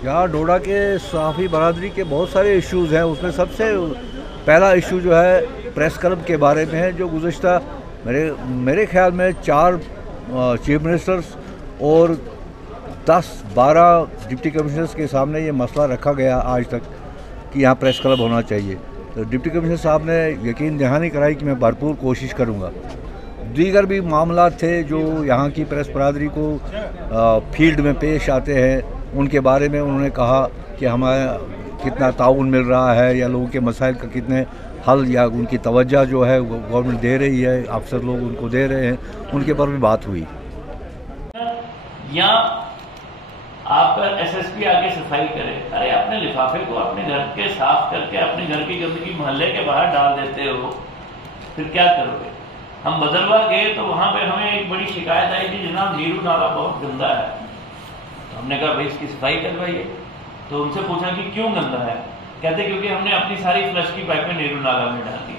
यहाँ डोडा के सहाफ़ी बरादरी के बहुत सारे इश्यूज़ हैं। उसमें सबसे पहला इशू जो है प्रेस क्लब के बारे में है, जो गुज़िश्ता मेरे ख्याल में 4 चीफ मिनिस्टर्स और 10-12 डिप्टी कमिश्नर्स के सामने ये मसला रखा गया आज तक कि यहाँ प्रेस क्लब होना चाहिए। तो डिप्टी कमिश्नर साहब ने यकीन दहानी कराई कि मैं भरपूर कोशिश करूँगा। दीगर भी मामला थे जो यहाँ की प्रेस बरादरी को फील्ड में पेश आते हैं, उनके बारे में उन्होंने कहा कि हमें कितना ताउन मिल रहा है या लोगों के मसाइल का कितने हल या उनकी तवज्जो जो है गवर्नमेंट दे रही है, अफसर लोग उनको दे रहे हैं, उनके पर भी बात हुई। या आपका एसएसपी आके सफाई करे, अरे अपने लिफाफे को अपने घर के साफ करके अपने घर की गंदगी मोहल्ले के बाहर डाल देते हो, फिर क्या करोगे? हम बदलवा गए तो वहां पे हमें एक बड़ी शिकायत आई कि जनाब नीरू नाला बहुत गंदा है। तो हमने कहा भाई इसकी सफाई करवाइए। तो उनसे पूछा कि क्यों गंदा है? कहते क्योंकि हमने अपनी सारी फ्लश की पाइपें नीरू नाला में डाल दी।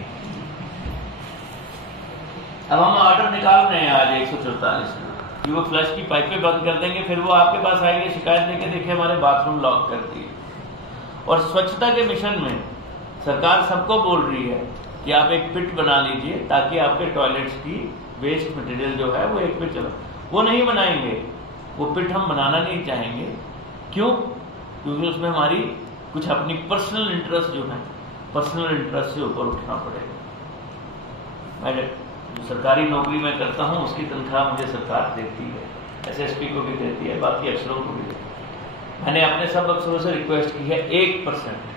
अब हम ऑर्डर निकाल रहे हैं आज 144 में कि वो फ्लश की पाइपें बंद कर देंगे, फिर वो आपके पास आएंगे शिकायत लेके, देखिए हमारे बाथरूम लॉक कर दिए। और स्वच्छता के मिशन में सरकार सबको बोल रही है कि आप एक पिट बना लीजिए ताकि आपके टॉयलेट्स की वेस्ट मटेरियल जो है वो एक पिट चला। वो नहीं बनाएंगे, वो पिट हम बनाना नहीं चाहेंगे। क्यों? क्योंकि उसमें हमारी कुछ अपनी पर्सनल इंटरेस्ट जो है, पर्सनल इंटरेस्ट से ऊपर उठना पड़ेगा। मैं जो सरकारी नौकरी में करता हूँ उसकी तनख्वाह मुझे सरकार देती है, एसएसपी को भी देती है, बाकी अफसरों को भी देती है। मैंने अपने सब अफसरों से रिक्वेस्ट की है 1%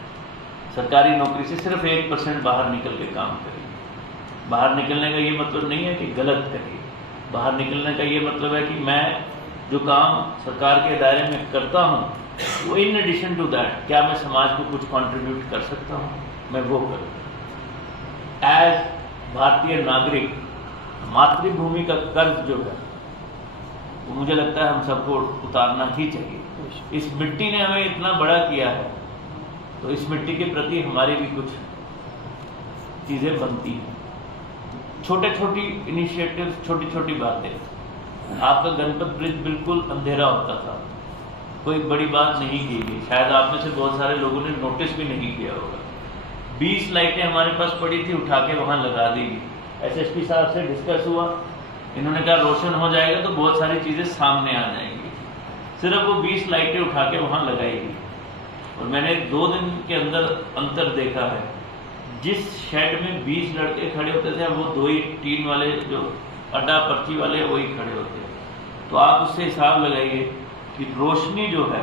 सरकारी नौकरी से सिर्फ 1% बाहर निकल के काम करिए। बाहर निकलने का ये मतलब नहीं है कि गलत करिए, बाहर निकलने का ये मतलब है कि मैं जो काम सरकार के दायरे में करता हूँ वो इन एडिशन टू दैट क्या मैं समाज को कुछ कंट्रीब्यूट कर सकता हूँ, मैं वो करूँ। एज भारतीय नागरिक मातृभूमि का कर्ज जो है वो मुझे लगता है हम सबको उतारना ही चाहिए। इस मिट्टी ने हमें इतना बड़ा किया है तो इस मिट्टी के प्रति हमारी भी कुछ चीजें बनती हैं। छोटे छोटी इनिशिएटिव, छोटी छोटी बातें। आपका गणपत ब्रिज बिल्कुल अंधेरा होता था, कोई बड़ी बात नहीं की गई, शायद आप में से बहुत सारे लोगों ने नोटिस भी नहीं किया होगा। 20 लाइटें हमारे पास पड़ी थी, उठा के वहां लगा दी गई। एसएसपी साहब से डिस्कस हुआ, इन्होंने कहा रोशन हो जाएगा तो बहुत सारी चीजें सामने आ जाएंगी। सिर्फ वो 20 लाइटें उठा के वहां लगाएगी और मैंने 2 दिन के अंदर अंतर देखा है। जिस शेड में 20 लड़के खड़े होते थे वो 2 ही टीन वाले जो अड्डा पर्ची वाले वही खड़े होते हैं। तो आप उससे हिसाब लगाइए कि रोशनी जो है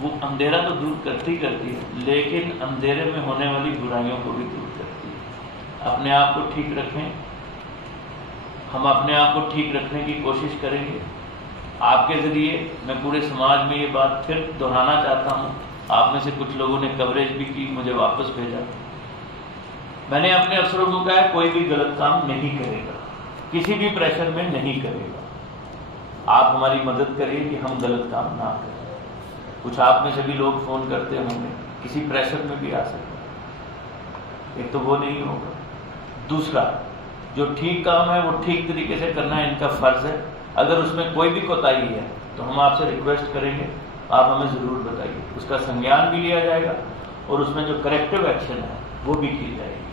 वो अंधेरा तो दूर करती करती है, लेकिन अंधेरे में होने वाली बुराइयों को भी दूर करती है। अपने आप को ठीक रखें, हम अपने आप को ठीक रखने की कोशिश करेंगे। आपके जरिए मैं पूरे समाज में ये बात फिर दोहराना चाहता हूँ। आप में से कुछ लोगों ने कवरेज भी की, मुझे वापस भेजा। मैंने अपने अफसरों को कहा कोई भी गलत काम नहीं करेगा, किसी भी प्रेशर में नहीं करेगा। आप हमारी मदद करिए कि हम गलत काम ना करें। कुछ आप में से भी लोग फोन करते होंगे, किसी प्रेशर में भी आ सकते। एक तो वो नहीं होगा। दूसरा, जो ठीक काम है वो ठीक तरीके से करना इनका फर्ज है। अगर उसमें कोई भी कोताही है तो हम आपसे रिक्वेस्ट करेंगे, आप हमें जरूर बताइए, उसका संज्ञान भी लिया जाएगा और उसमें जो करेक्टिव एक्शन है वो भी की जाएगी।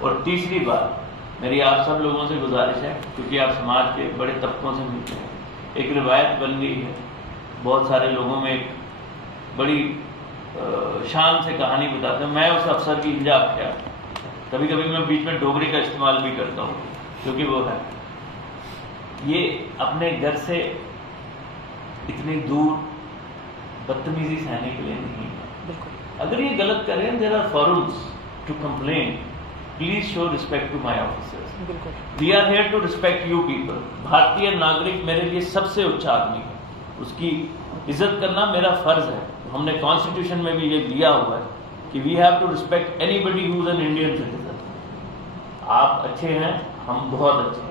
और तीसरी बात, मेरी आप सब लोगों से गुजारिश है, क्योंकि आप समाज के बड़े तबकों से मिलते हैं, एक रिवायत बन गई है, बहुत सारे लोगों में एक बड़ी शान से कहानी बताते हैं। मैं उस अफसर की इंजा क्या, कभी कभी मैं बीच में डोगरी का इस्तेमाल भी करता हूँ क्योंकि वो है, ये अपने घर से इतनी दूर बदतमीजी सहने के लिए नहीं है। अगर ये गलत करें, there are forums to complain, please show respect to my officers. We are here to respect you people. भारतीय नागरिक मेरे लिए सबसे उच्च आदमी है, उसकी इज्जत करना मेरा फर्ज है। हमने कॉन्स्टिट्यूशन में भी ये दिया हुआ है कि we have to respect anybody who is an Indian citizen. आप अच्छे हैं, हम बहुत अच्छे हैं।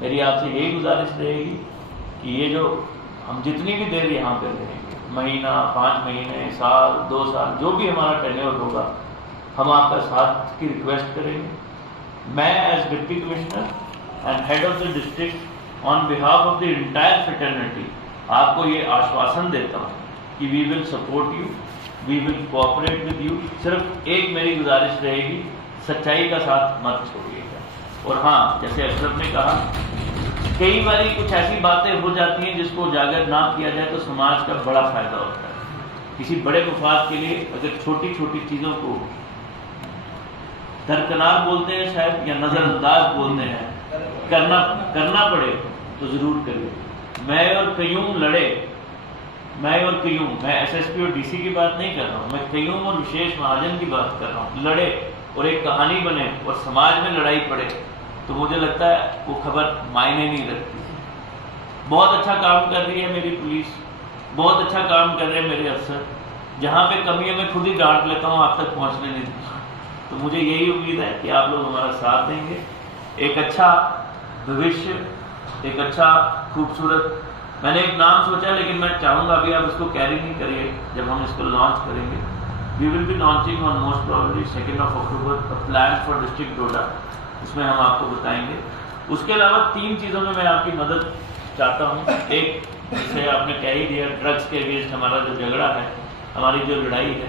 मेरी आपसे यही गुजारिश रहेगी कि ये जो हम जितनी भी देर यहाँ पे रहेंगे, महीना, 5 महीने, साल, 2 साल, जो भी हमारा टेन्योर होगा, हम आपका साथ की रिक्वेस्ट करेंगे। मैं as deputy commissioner and head of the district on behalf of the entire fraternity आपको ये आश्वासन देता हूँ कि we will support you, we will cooperate with you. सिर्फ एक मेरी गुजारिश रहेगी, सच्चाई का साथ मत छोड़िएगा। और हाँ, जैसे अशरफ ने कहा, कई बार कुछ ऐसी बातें हो जाती हैं जिसको उजागर ना किया जाए तो समाज का बड़ा फायदा होता है। किसी बड़े मुफाद के लिए अगर छोटी छोटी चीज़ों को दरकिनार बोलते हैं शायद, या नज़रअंदाज बोलते हैं, करना पड़े तो ज़रूर करिए। मैं और कयूम लड़े, मैं एसएसपी और डीसी की बात नहीं कर रहा हूँ, मैं कयूम और विशेष महाजन की बात कर रहा हूँ। लड़े और एक कहानी बने और समाज में लड़ाई पड़े तो मुझे लगता है वो खबर मायने नहीं रखती। बहुत अच्छा काम कर रही है मेरी पुलिस, बहुत अच्छा काम कर रहे हैं मेरे अफसर। जहाँ पे कमी है मैं खुद ही डांट लेता हूँ, आप तक पहुँचने नहीं देता। तो मुझे यही उम्मीद है कि आप लोग हमारा साथ देंगे। एक अच्छा भविष्य, एक अच्छा खूबसूरत, मैंने एक नाम सोचा लेकिन मैं चाहूँगा अभी आप इसको कैरी नहीं करिए। जब हम इसको लॉन्च करेंगे, we will be launching on most probably 2 October a plan for district Doda. उसमें हम आपको बताएंगे। उसके अलावा 3 चीज़ों में मैं आपकी मदद चाहता हूँ। एक, जैसे आपने कह ही दिया, ड्रग्स के अगेंस्ट हमारा जो झगड़ा है, हमारी जो लड़ाई है,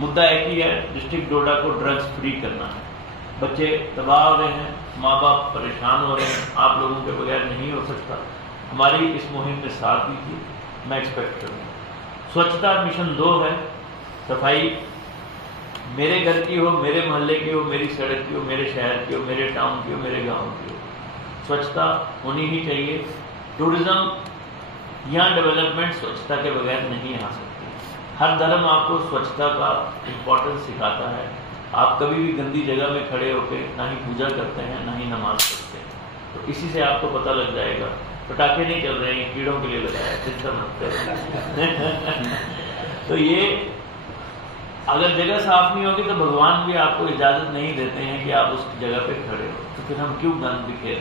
मुद्दा एक ही है, डिस्ट्रिक्ट डोडा को ड्रग्स फ्री करना है। बच्चे तबाह हो रहे हैं, माँ बाप परेशान हो रहे हैं, आप लोगों के बगैर नहीं हो सकता। हमारी इस मुहिम में साथ दीजिए, मैं एक्सपेक्ट करूँगा। स्वच्छता मिशन 2 है, सफाई मेरे घर की हो, मेरे मोहल्ले की हो, मेरी सड़क की हो, मेरे शहर की हो, मेरे टाउन की हो, मेरे गांव की हो, स्वच्छता होनी ही चाहिए। टूरिज्म या डेवलपमेंट स्वच्छता के बगैर नहीं आ सकती। हर धर्म आपको स्वच्छता का इम्पोर्टेंस सिखाता है। आप कभी भी गंदी जगह में खड़े होकर ना ही पूजा करते हैं, ना ही नमाज पढ़ते हैं। तो इसी से आपको पता लग जाएगा। पटाखे नहीं चल रहे हैं, कीड़ों के लिए लगाया, चिंता मत करें। तो ये अगर जगह साफ नहीं होगी तो भगवान भी आपको इजाज़त नहीं देते हैं कि आप उस जगह पे खड़े हो। तो फिर हम क्यों गंद बिखेर?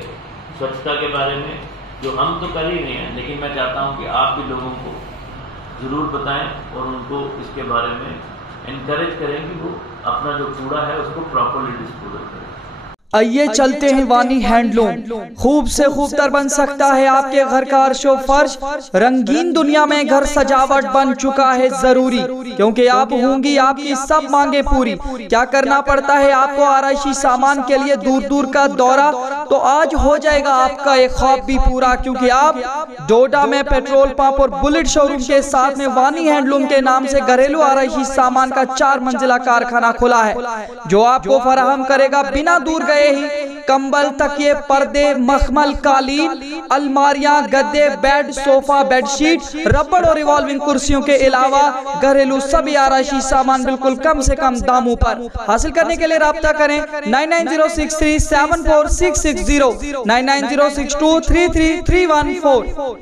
स्वच्छता के बारे में जो हम तो कर ही रहे हैं, लेकिन मैं चाहता हूं कि आप भी लोगों को ज़रूर बताएं और उनको इसके बारे में इनकरेज करें कि वो अपना जो कूड़ा है उसको प्रॉपरली डिस्पोजल करें। आइए चलते हैं वानी हैंडलूम। खूब से खूब तर बन सकता है आपके घर का अर्शो फर्श। रंगीन दुनिया में घर सजावट बन चुका है जरूरी, क्योंकि आप होंगी आपकी सब मांगे पूरी। क्या करना पड़ता है आपको आराइशी सामान के लिए दूर दूर का दौरा, तो आज हो जाएगा आपका एक ख्वाब भी पूरा, क्योंकि आप डोडा में पेट्रोल पंप और बुलेट शोरूम के साथ में वानी हैंडलूम के नाम से घरेलू आराइशी सामान का 4 मंजिला कारखाना खुला है, जो आपको फराहम करेगा बिना दूर गए ही कंबल, तकिए, पर्दे, मखमल, कालीन, अलमारियां, गद्दे, बेड, सोफा, बेडशीट, रबड़ और रिवॉल्विंग कुर्सियों के अलावा घरेलू सभी आराइशी सामान बिल्कुल कम से कम दामों पर। हासिल करने के लिए राब्ता करें 9906374660, 9906233314।